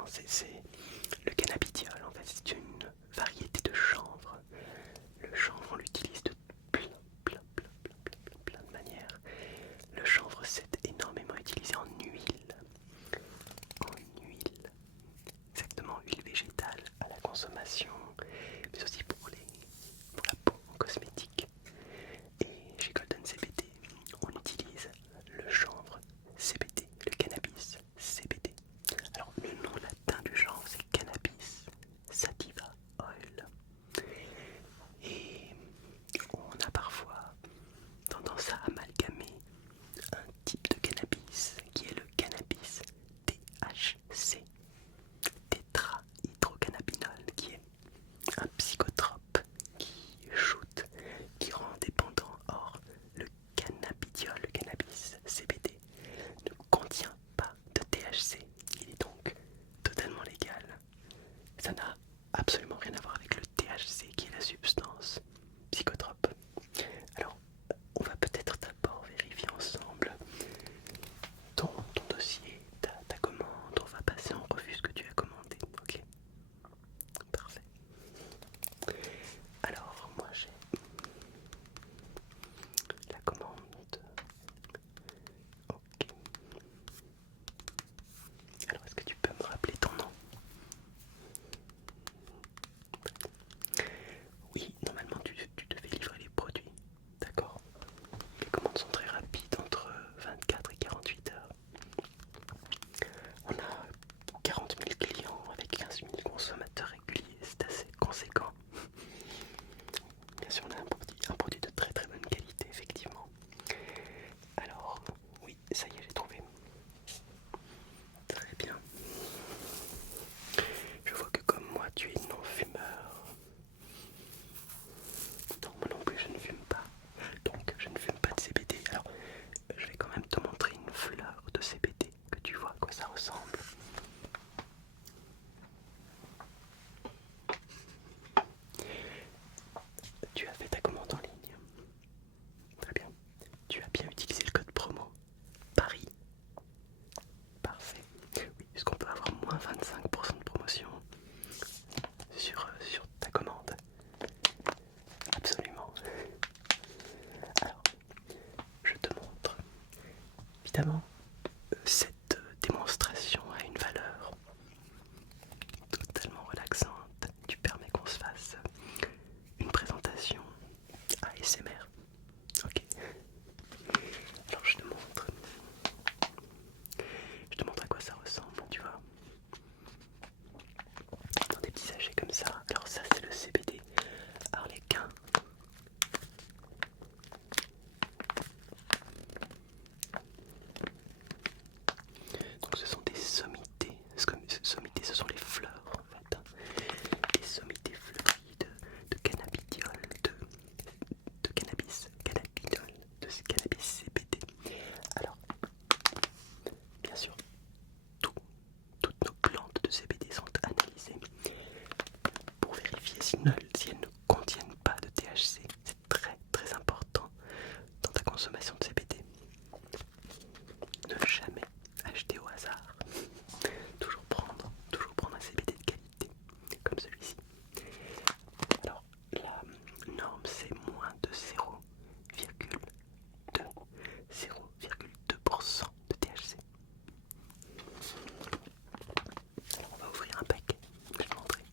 Non, c'est le cannabidiol. En fait, c'est une variété de chanvre. Le chanvre, on l'utilise de plein de manières. Le chanvre, c'est énormément utilisé en huile. En huile. Exactement, huile végétale à la consommation, mais aussi pour la peau en cosmétique. Et chez Golden CBD, on utilise le chanvre CBD, le cannabis CBD. Alors le nom latin du chanvre c'est Cannabis sativa oil. Et on a parfois tendance à amalgamer un type de cannabis qui est le cannabis THC, tétrahydrocannabinol, qui est un psychotrope qui shoot, qui rend dépendant. Or, le cannabidiol, le cannabis CBD, ne contient pas de THC. Il est donc totalement légal. Ça n'a absolument rien à voir avec le THC qui est la substance psychotrope. Alors, on va peut-être d'abord vérifier ensemble ton dossier, ta commande. On va passer en revue ce que tu as commandé. Ok, parfait. Alors, moi j'ai la commande. Ok. Alors, est-ce que tu peux me rappeler ton nom? Oui, normalement tu devais livrer les produits. D'accord. Les commandes sont très rapides, entre 24 et 48 heures. On a 40 000 clients avec 15 000 consommateurs réguliers, c'est assez conséquent. Bien sûr, on a un produit de très très bonne qualité, effectivement. Alors, oui, ça y est, j'ai trouvé. Très bien. Je vois que comme moi, tu es non-fumeur. Non, moi non plus, je ne fume pas. Donc, je ne fume pas de CBD. Alors, je vais quand même te montrer une fleur de CBD, que tu vois à quoi ça ressemble. Tu as fait ta commande en ligne. Très bien. Tu as bien utilisé le code promo Paris. Parfait. Oui, puisqu'on peut avoir moins 25% de promotion sur ta commande. Absolument. Alors, je te montre. Évidemment, cette démonstration a une valeur totalement relaxante. Tu permets qu'on se fasse une présentation ASMR. Ok. Alors je te montre. Je te montre à quoi ça ressemble, tu vois. Dans des petits sachets comme ça. Alors ça c'est le CBD Harlequin. Donc ce sont des sommités. Sommités, ce sont les fleurs en fait. Des sommités fleuries de cannabidiol, de cannabis CBD. Alors, bien sûr, toutes nos plantes de CBD sont analysées pour vérifier si elles ne contiennent pas de THC. C'est très très important dans ta consommation de CBD. Ne jamais acheter au hasard. Toujours prendre un CBD de qualité, comme celui-ci. Alors, la norme c'est moins de 0,2% de THC. Alors, on va ouvrir un paquet. Je vais te montrer.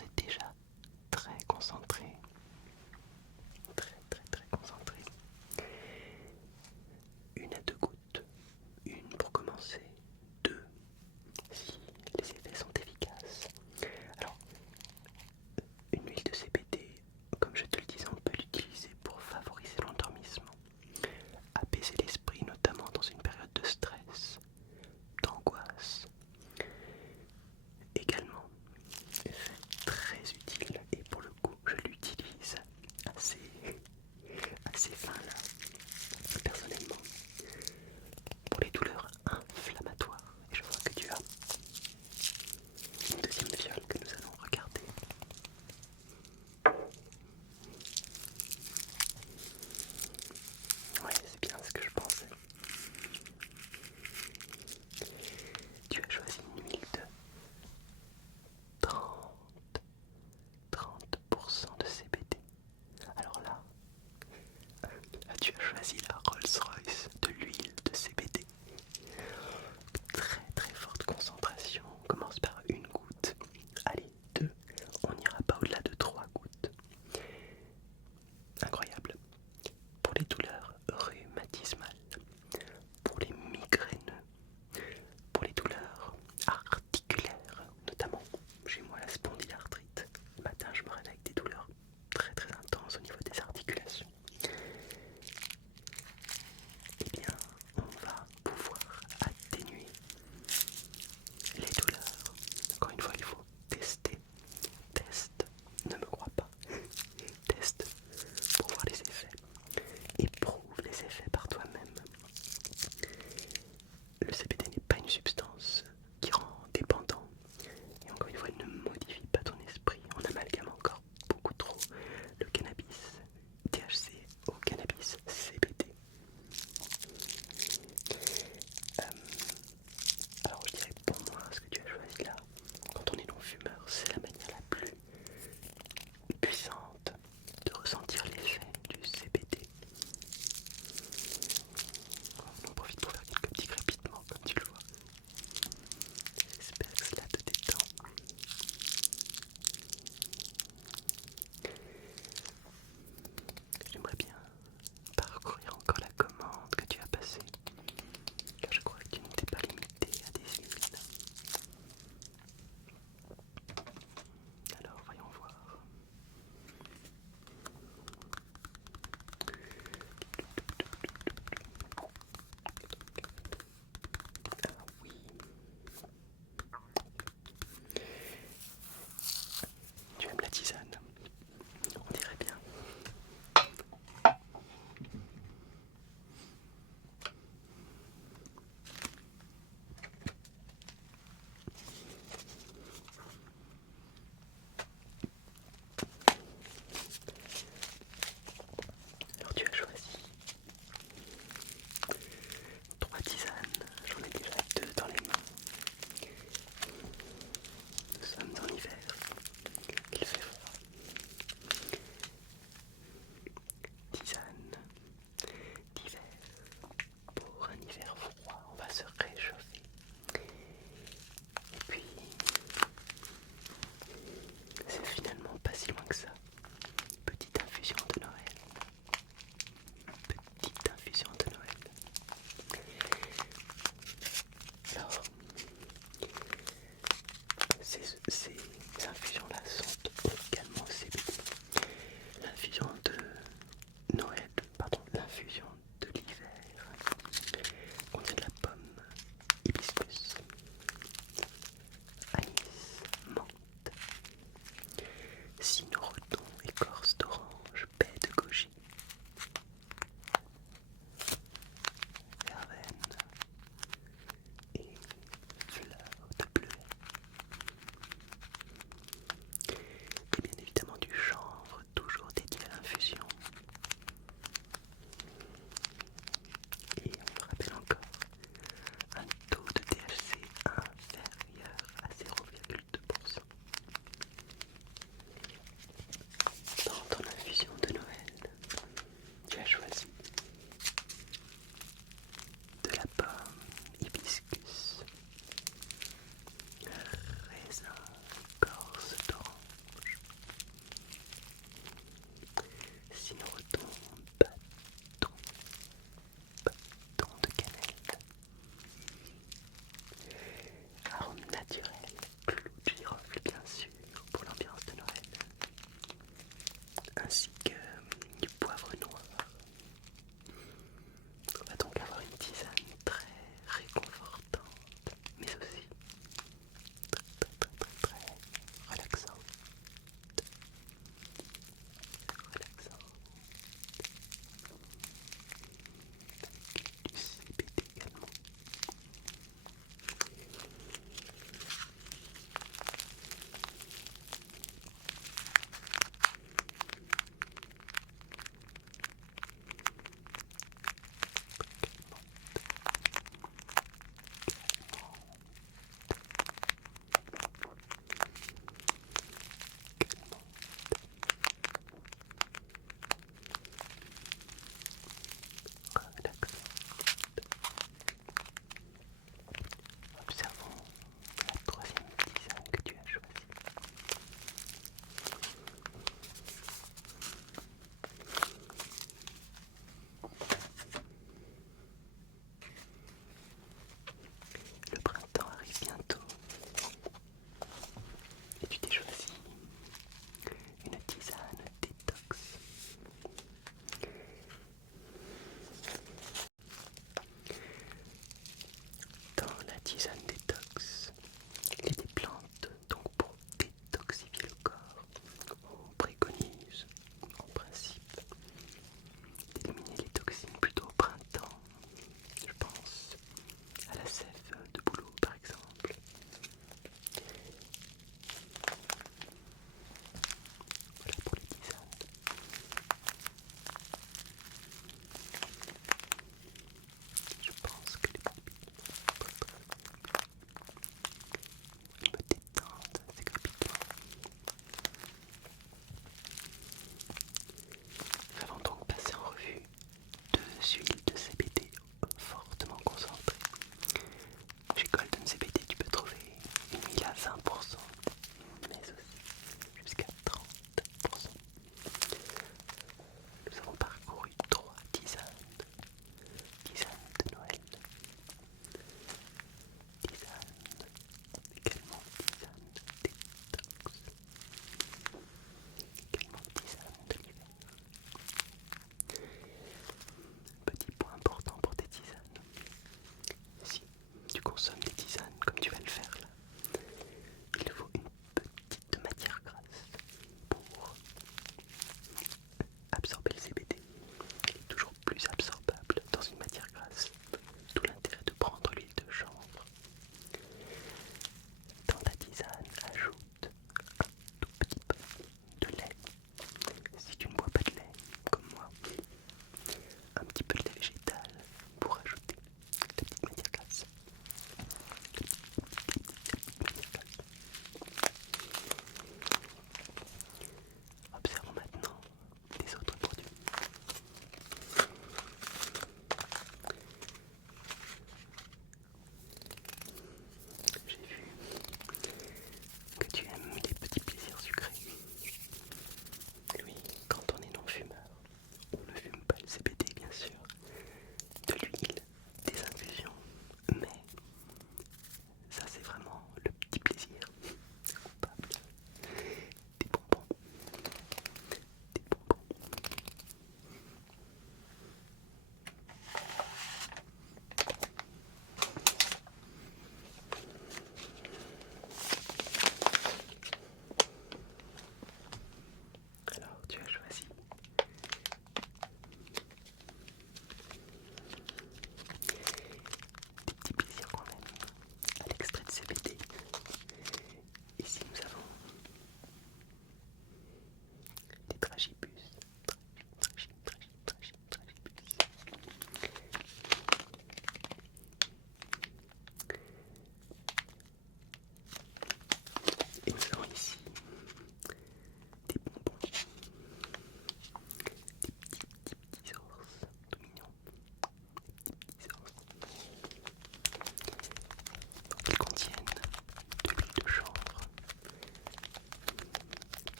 commence à être déjà très concentré. Très concentré. 1 à 2 gouttes. 1 pour commencer. 2 si les effets sont efficaces. Alors, une huile de CBD, comme je te le disais, on peut l'utiliser pour favoriser l'endormissement, apaiser l'esprit, notamment dans une période de stress, d'angoisse. Également, effet très utile, et pour le coup, je l'utilise assez fin là, personnellement, pour les douleurs inflammatoires. Et je vois que tu as une deuxième fiole que nous allons regarder. Ouais, c'est bien ce que je pensais. Tu as choisi une huile de 30% de CBD. Alors là, tu as choisi la Rolls-Royce de l'huile de CBD. Très forte concentration. On commence par 1 goutte. Allez, 2. On n'ira pas au-delà de 3 gouttes. Incroyable. Pour les douleurs rhumatismales, pour les migraineux, pour les douleurs articulaires, notamment chez moi la spondylarthrite. Le matin, je me réveille avec des douleurs très intenses au niveau des articulations. Eh bien, on va pouvoir atténuer les douleurs. Encore une fois, il faut tester. Teste, ne me crois pas. Teste pour voir les effets. Éprouve les effets par toi-même. Le CBD n'est pas une substance qui rend dépendant. Et encore une fois, il ne modifie pas ton esprit. On amalgame encore beaucoup trop le cannabis THC au cannabis CBD. Alors je dirais pour moi, ce que tu as choisi là, quand on est non-fumeur, c'est la manière la plus puissante de ressentir l'effet du CBD. On en profite pour faire quelques petits crépitements comme tu le vois. J'espère que cela te détend. J'aimerais bien parcourir encore la commande que tu as passée, car je crois que tu n'étais pas limité à des huiles. Alors voyons voir. Alors oui. Tu aimes la tisane? On dirait bien. Alors tu as choisi 3 tisanes, j'en ai déjà 2 dans les mains. Nous sommes en hiver, il fait froid. Tisane d'hiver. Pour un hiver froid, on va se réchauffer. Et puis, c'est finalement pas si loin que ça. Petite infusion de Noël. Petite infusion de Noël. Alors, ces infusions